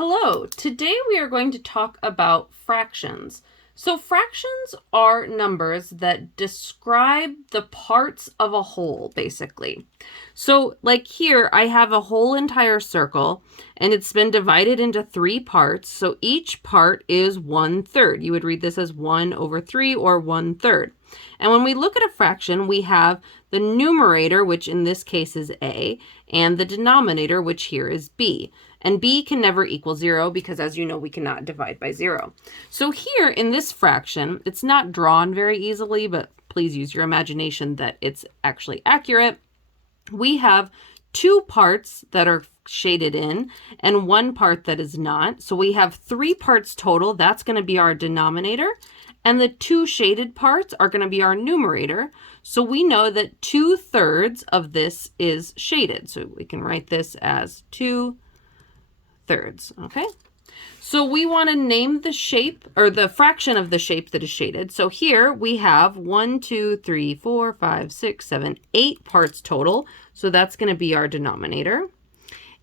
Hello, today we are going to talk about fractions. So fractions are numbers that describe the parts of a whole, basically. So like here, I have a whole entire circle and it's been divided into 3 parts. So each part is 1/3. You would read this as 1/3 or 1/3. And when we look at a fraction, we have the numerator, which in this case is A, and the denominator, which here is B. And b can never equal 0 because, as you know, we cannot divide by 0. So here in this fraction, it's not drawn very easily, but please use your imagination that it's actually accurate. We have 2 parts that are shaded in and 1 part that is not. So we have 3 parts total. That's going to be our denominator. And the 2 shaded parts are going to be our numerator. So we know that 2/3 of this is shaded. So we can write this as 2/3. Okay, so we want to name the shape or the fraction of the shape that is shaded. So here we have 1, 2, 3, 4, 5, 6, 7, 8 parts total. So that's going to be our denominator.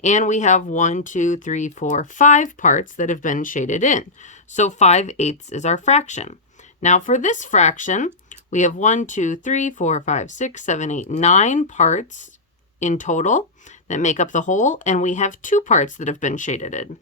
And we have 1, 2, 3, 4, 5 parts that have been shaded in. So 5/8 is our fraction. Now for this fraction, we have 1, 2, 3, 4, 5, 6, 7, 8, 9 parts in total that make up the whole, and we have 2 parts that have been shaded in.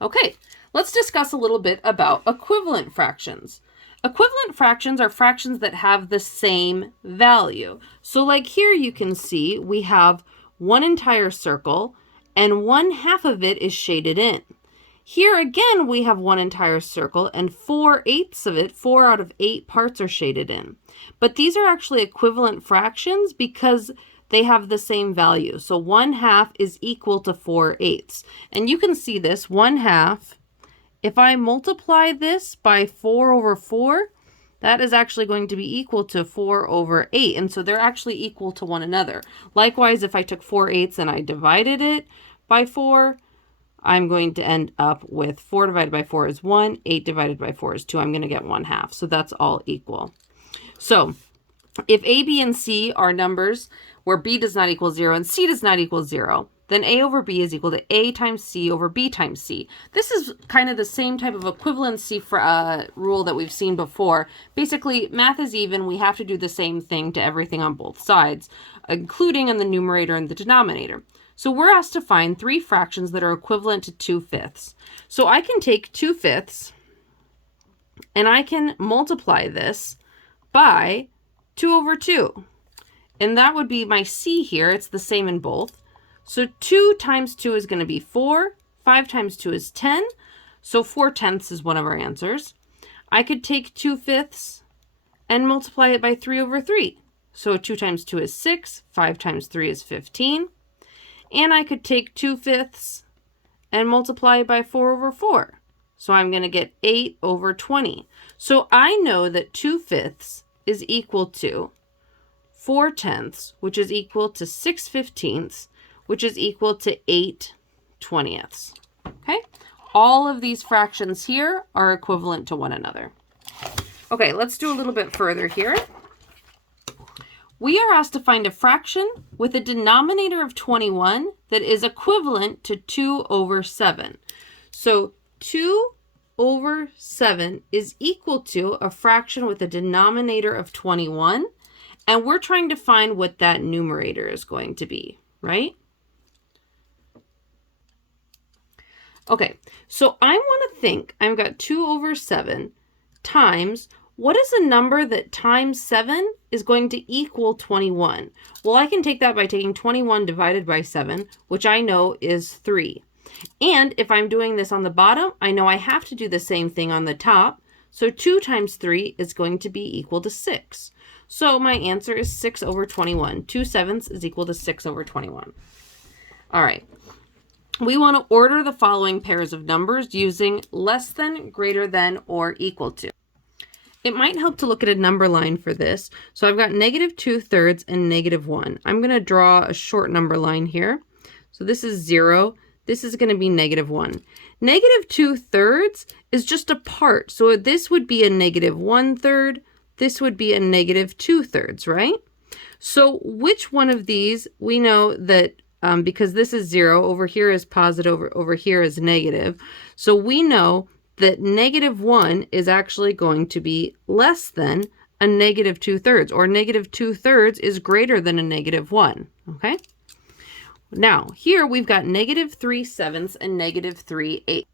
Okay, let's discuss a little bit about equivalent fractions. Equivalent fractions are fractions that have the same value. So like here you can see we have one entire circle and 1/2 of it is shaded in. Here again we have one entire circle and 4/8 of it, 4 out of 8 parts are shaded in. But these are actually equivalent fractions because they have the same value. So 1/2 is equal to 4/8. And you can see this 1/2. If I multiply this by 4/4, that is actually going to be equal to 4/8. And so they're actually equal to one another. Likewise, if I took 4/8 and I divided it by 4, I'm going to end up with 4 divided by 4 is 1, 8 divided by 4 is 2. I'm going to get 1/2. So that's all equal. So if A, B, and C are numbers where B does not equal 0 and C does not equal 0, then A over B is equal to A times C over B times C. This is kind of the same type of equivalency rule that we've seen before. Basically, math is even. We have to do the same thing to everything on both sides, including in the numerator and the denominator. So we're asked to find 3 fractions that are equivalent to 2/5. So I can take 2/5 and I can multiply this by 2/2. And that would be my C here. It's the same in both. So 2 times 2 is going to be 4. 5 times 2 is 10. So 4/10 is one of our answers. I could take 2/5 and multiply it by 3/3. So 2 times 2 is 6. 5 times 3 is 15. And I could take 2/5 and multiply it by 4/4. So I'm going to get 8/20. So I know that 2/5 is equal to 4/10, which is equal to 6/15, which is equal to 8/20. Okay, all of these fractions here are equivalent to one another. Okay, let's do a little bit further here. We are asked to find a fraction with a denominator of 21 that is equivalent to 2/7. So 2/7 is equal to a fraction with a denominator of 21. And we're trying to find what that numerator is going to be, right? Okay, so I want to think I've got 2/7 times, what is a number that times 7 is going to equal 21? Well, I can take that by taking 21 divided by 7, which I know is 3. And if I'm doing this on the bottom, I know I have to do the same thing on the top. So 2 times 3 is going to be equal to 6. So my answer is 6/21. 2/7 is equal to 6/21. All right. We want to order the following pairs of numbers using less than, greater than, or equal to. It might help to look at a number line for this. So I've got -2/3 and -1. I'm going to draw a short number line here. So this is 0. This is going to be -1. -2/3 is just a part. So this would be a -1/3. This would be a -2/3, right? So which one of these, we know that because this is 0, over here is positive, over here is negative. So we know that -1 is actually going to be less than a -2/3, or -2/3 is greater than a -1, okay? Now, here we've got -3/7 and -3/8.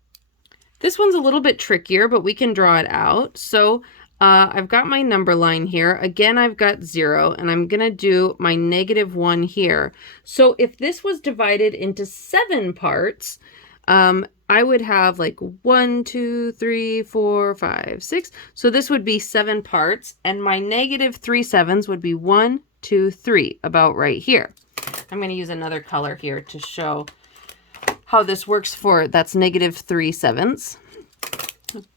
This one's a little bit trickier, but we can draw it out. So I've got my number line here. Again, I've got 0, and I'm going to do my -1 here. So if this was divided into 7 parts, I would have like 1, 2, 3, 4, 5, 6. So this would be 7 parts, and my -3/7 would be 1, 2, 3, about right here. I'm going to use another color here to show how this works for, that's -3/7.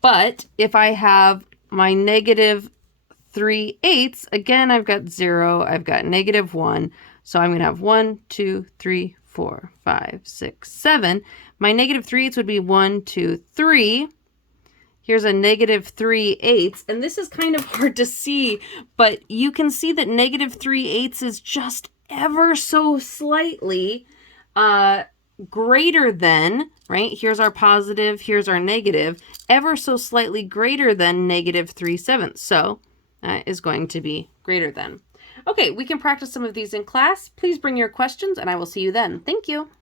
But if I have my -3/8, again, I've got 0, I've got -1. So I'm going to have 1, 2, 3, 4, 5, 6, 7. My -3/8 would be 1, 2, 3. Here's a -3/8, and this is kind of hard to see, but you can see that -3/8 is just ever so slightly greater than, right? Here's our positive, here's our negative, ever so slightly greater than -3/7. So that is going to be greater than. Okay, we can practice some of these in class. Please bring your questions, and I will see you then. Thank you.